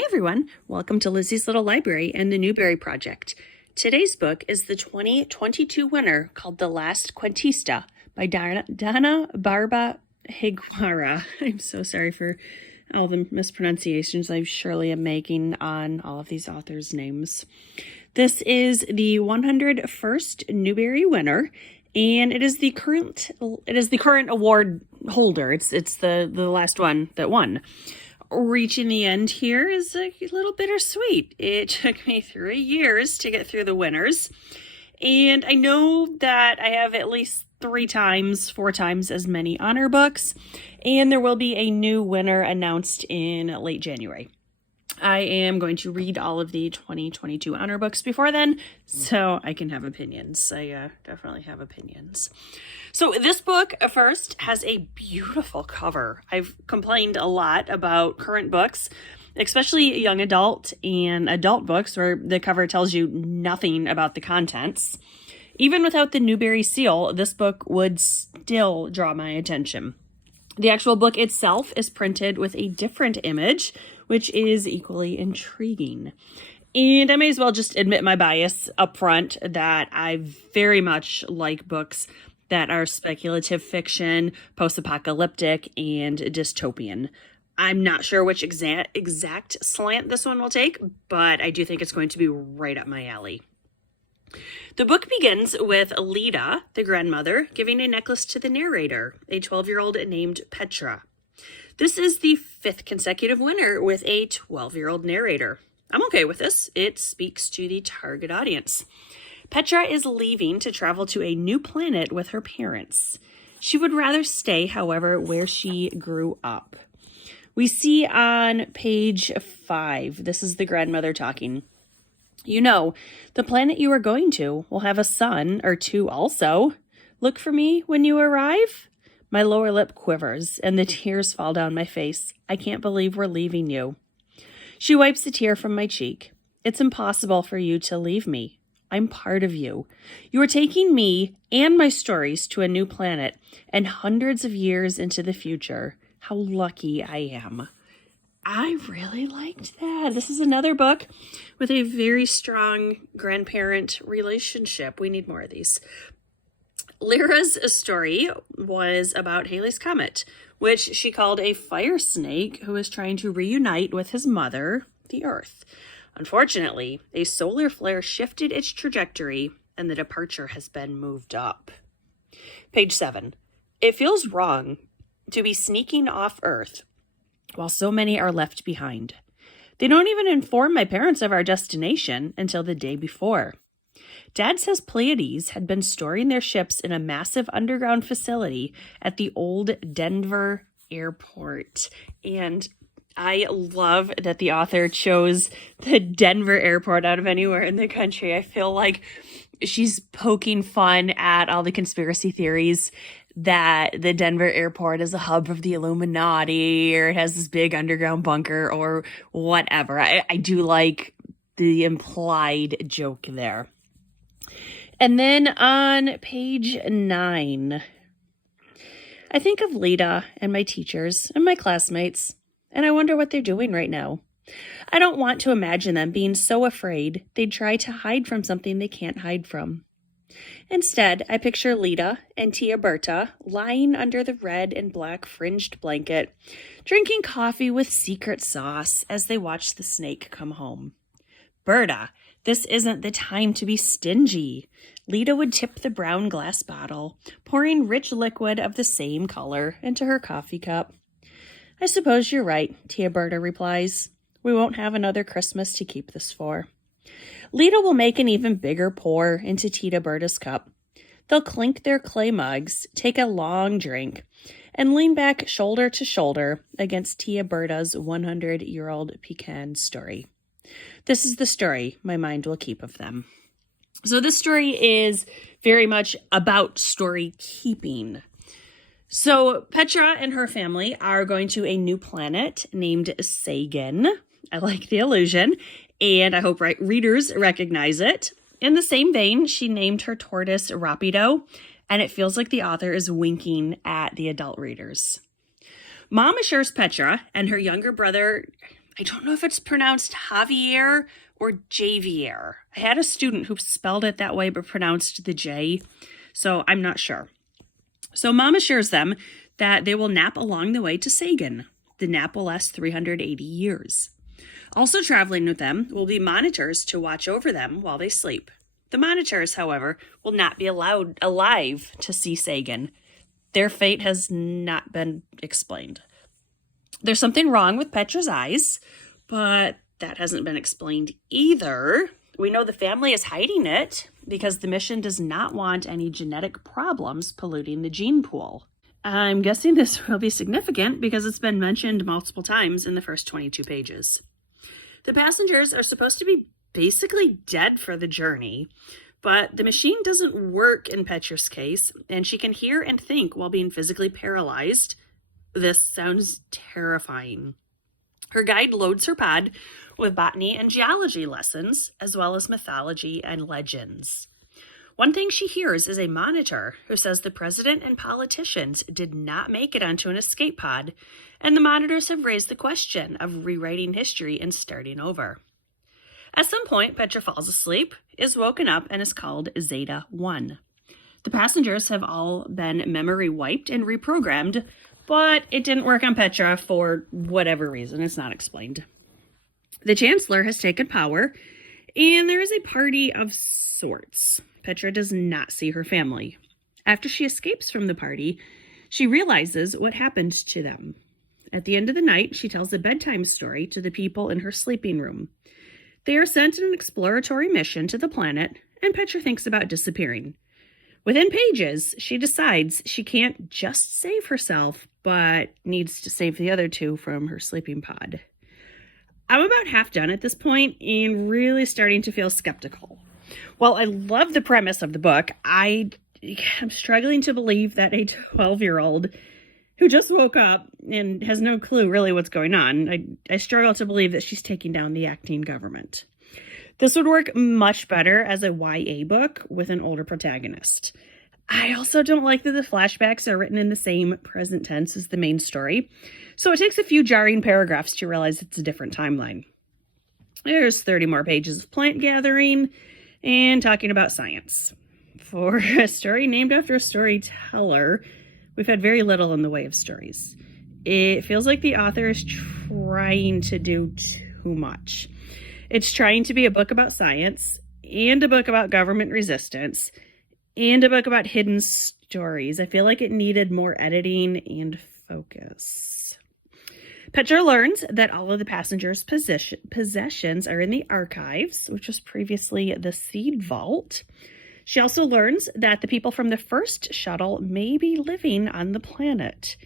Hey everyone, welcome to Lizzie's Little Library and the Newbery Project. Today's book is the 2022 winner called The Last Cuentista by Dana Barba Higuera. I'm so sorry for all the mispronunciations I surely am making on all of these authors' names. This is the 101st Newbery winner, and it is the current award holder. It's the last one that won. Reaching the end here is a little bittersweet. It took me 3 years to get through the winners, and I know that I have at least 4 times as many honor books, and there will be a new winner announced in late January. I am going to read all of the 2022 honor books before then, so I can have opinions. I definitely have opinions. So this book, first, has a beautiful cover. I've complained a lot about current books, especially young adult and adult books, where the cover tells you nothing about the contents. Even without the Newbery seal, this book would still draw my attention. The actual book itself is printed with a different image, which is equally intriguing. And I may as well just admit my bias up front that I very much like books that are speculative fiction, post-apocalyptic, and dystopian. I'm not sure which exact slant this one will take, but I do think it's going to be right up my alley. The book begins with Lida, the grandmother, giving a necklace to the narrator, a 12-year-old named Petra. This is the 5th consecutive winner with a 12-year-old narrator. I'm okay with this. It speaks to the target audience. Petra is leaving to travel to a new planet with her parents. She would rather stay, however, where she grew up. We see on page 5, this is the grandmother talking. You know, the planet you are going to will have a son or 2 also. Look for me when you arrive. My lower lip quivers and the tears fall down my face. I can't believe we're leaving you. She wipes a tear from my cheek. It's impossible for you to leave me. I'm part of you. You are taking me and my stories to a new planet and hundreds of years into the future. How lucky I am. I really liked that. This is another book with a very strong grandparent relationship. We need more of these. Lyra's story was about Halley's Comet, which she called a fire snake who is trying to reunite with his mother, the Earth. Unfortunately, a solar flare shifted its trajectory and the departure has been moved up. Page 7. It feels wrong to be sneaking off Earth while so many are left behind. They don't even inform my parents of our destination until the day before. Dad says Pleiades had been storing their ships in a massive underground facility at the old Denver airport. And I love that the author chose the Denver airport out of anywhere in the country. I feel like she's poking fun at all the conspiracy theories that the Denver airport is a hub of the Illuminati or it has this big underground bunker or whatever. I do like the implied joke there. And then on page 9, I think of Lida and my teachers and my classmates, and I wonder what they're doing right now. I don't want to imagine them being so afraid they'd try to hide from something they can't hide from. Instead, I picture Lida and Tia Berta lying under the red and black fringed blanket, drinking coffee with secret sauce as they watch the snake come home. Berta, this isn't the time to be stingy. Lida would tip the brown glass bottle, pouring rich liquid of the same color into her coffee cup. I suppose you're right, Tia Berta replies. We won't have another Christmas to keep this for. Lida will make an even bigger pour into Tia Berta's cup. They'll clink their clay mugs, take a long drink, and lean back shoulder to shoulder against Tia Berta's 100-year-old pecan story. This is the story my mind will keep of them. So this story is very much about story keeping. So Petra and her family are going to a new planet named Sagan. I like the illusion, and I hope readers recognize it. In the same vein, she named her tortoise Rapido, and it feels like the author is winking at the adult readers. Mom assures Petra and her younger brother I don't know if it's pronounced Javier or Javier. I had a student who spelled it that way but pronounced the J, so I'm not sure. So Mom assures them that they will nap along the way to Sagan. The nap will last 380 years. Also traveling with them will be monitors to watch over them while they sleep. The monitors, however, will not be allowed alive to see Sagan. Their fate has not been explained. There's something wrong with Petra's eyes, but that hasn't been explained either. We know the family is hiding it because the mission does not want any genetic problems polluting the gene pool. I'm guessing this will be significant because it's been mentioned multiple times in the first 22 pages. The passengers are supposed to be basically dead for the journey, but the machine doesn't work in Petra's case, and she can hear and think while being physically paralyzed. This sounds terrifying. Her guide loads her pod with botany and geology lessons, as well as mythology and legends. One thing she hears is a monitor who says the president and politicians did not make it onto an escape pod, and the monitors have raised the question of rewriting history and starting over. At some point, Petra falls asleep, is woken up, and is called Zeta 1. The passengers have all been memory wiped and reprogrammed, but it didn't work on Petra for whatever reason. It's not explained. The Chancellor has taken power, and there is a party of sorts. Petra does not see her family. After she escapes from the party, she realizes what happened to them. At the end of the night, she tells a bedtime story to the people in her sleeping room. They are sent on an exploratory mission to the planet, and Petra thinks about disappearing. Within pages, she decides she can't just save herself, but needs to save the other two from her sleeping pod. I'm about half done at this point and really starting to feel skeptical. While I love the premise of the book, I'm struggling to believe that a 12-year-old who just woke up and has no clue really what's going on, I struggle to believe that she's taking down the acting government. This would work much better as a YA book with an older protagonist. I also don't like that the flashbacks are written in the same present tense as the main story, so it takes a few jarring paragraphs to realize it's a different timeline. There's 30 more pages of plant gathering and talking about science. For a story named after a storyteller, we've had very little in the way of stories. It feels like the author is trying to do too much. It's trying to be a book about science, and a book about government resistance, and a book about hidden stories. I feel like it needed more editing and focus. Petra learns that all of the passengers' possessions are in the archives, which was previously the seed vault. She also learns that the people from the first shuttle may be living on the planet.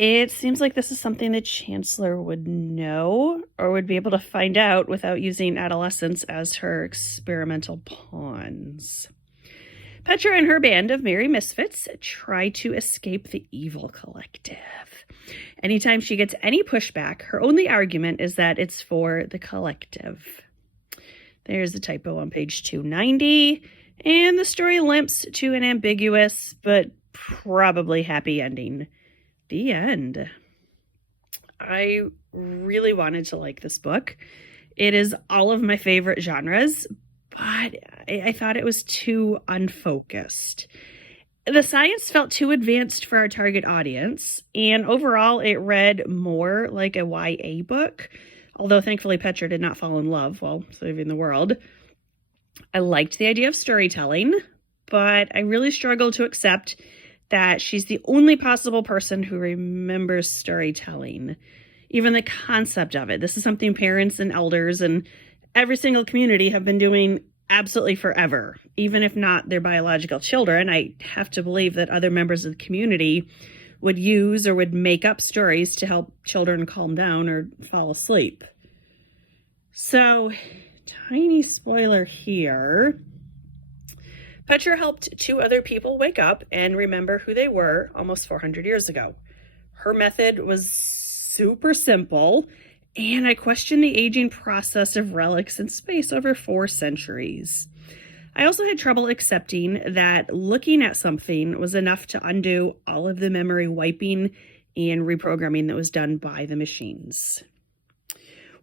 It seems like this is something the Chancellor would know or would be able to find out without using adolescents as her experimental pawns. Petra and her band of merry misfits try to escape the evil collective. Anytime she gets any pushback, her only argument is that it's for the collective. There's a typo on page 290, and the story limps to an ambiguous but probably happy ending. The end. I really wanted to like this book. It is all of my favorite genres, but I thought it was too unfocused. The science felt too advanced for our target audience, and overall it read more like a YA book, although thankfully Petra did not fall in love while saving the world. I liked the idea of storytelling, but I really struggled to accept that she's the only possible person who remembers storytelling. Even the concept of it. This is something parents and elders and every single community have been doing absolutely forever. Even if not their biological children, I have to believe that other members of the community would use or would make up stories to help children calm down or fall asleep. So, tiny spoiler here. Petra helped two other people wake up and remember who they were almost 400 years ago. Her method was super simple, and I question the aging process of relics in space over 4 centuries. I also had trouble accepting that looking at something was enough to undo all of the memory wiping and reprogramming that was done by the machines.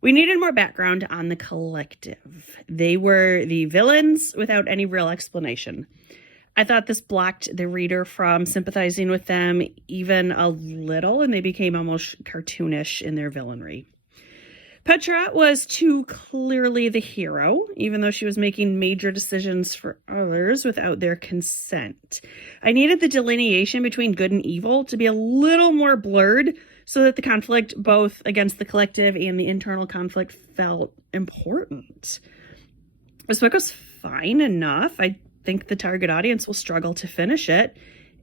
We needed more background on the collective. They were the villains without any real explanation. I thought this blocked the reader from sympathizing with them even a little, and they became almost cartoonish in their villainry. Petra was too clearly the hero, even though she was making major decisions for others without their consent. I needed the delineation between good and evil to be a little more blurred so that the conflict, both against the collective and the internal conflict, felt important. This book was fine enough. I think the target audience will struggle to finish it,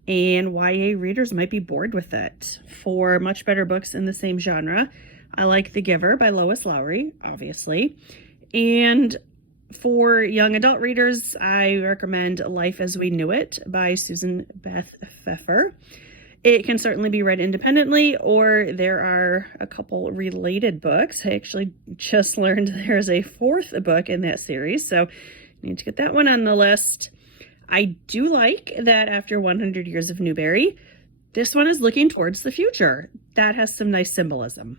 and YA readers might be bored with it. For much better books in the same genre, I like The Giver by Lois Lowry, obviously. And for young adult readers, I recommend Life as We Knew It by Susan Beth Pfeffer. It can certainly be read independently, or there are a couple related books. I actually just learned there's a fourth book in that series, so I need to get that one on the list. I do like that after 100 years of Newbery, this one is looking towards the future. That has some nice symbolism.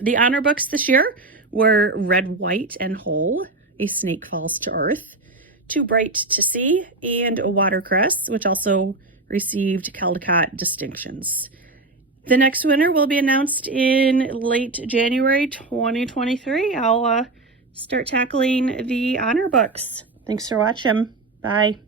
The honor books this year were Red, White, and Whole, A Snake Falls to Earth, Too Bright to See, and Watercress, which also received Caldecott distinctions. The next winner will be announced in late January 2023. I'll start tackling the honor books. Thanks for watching. Bye.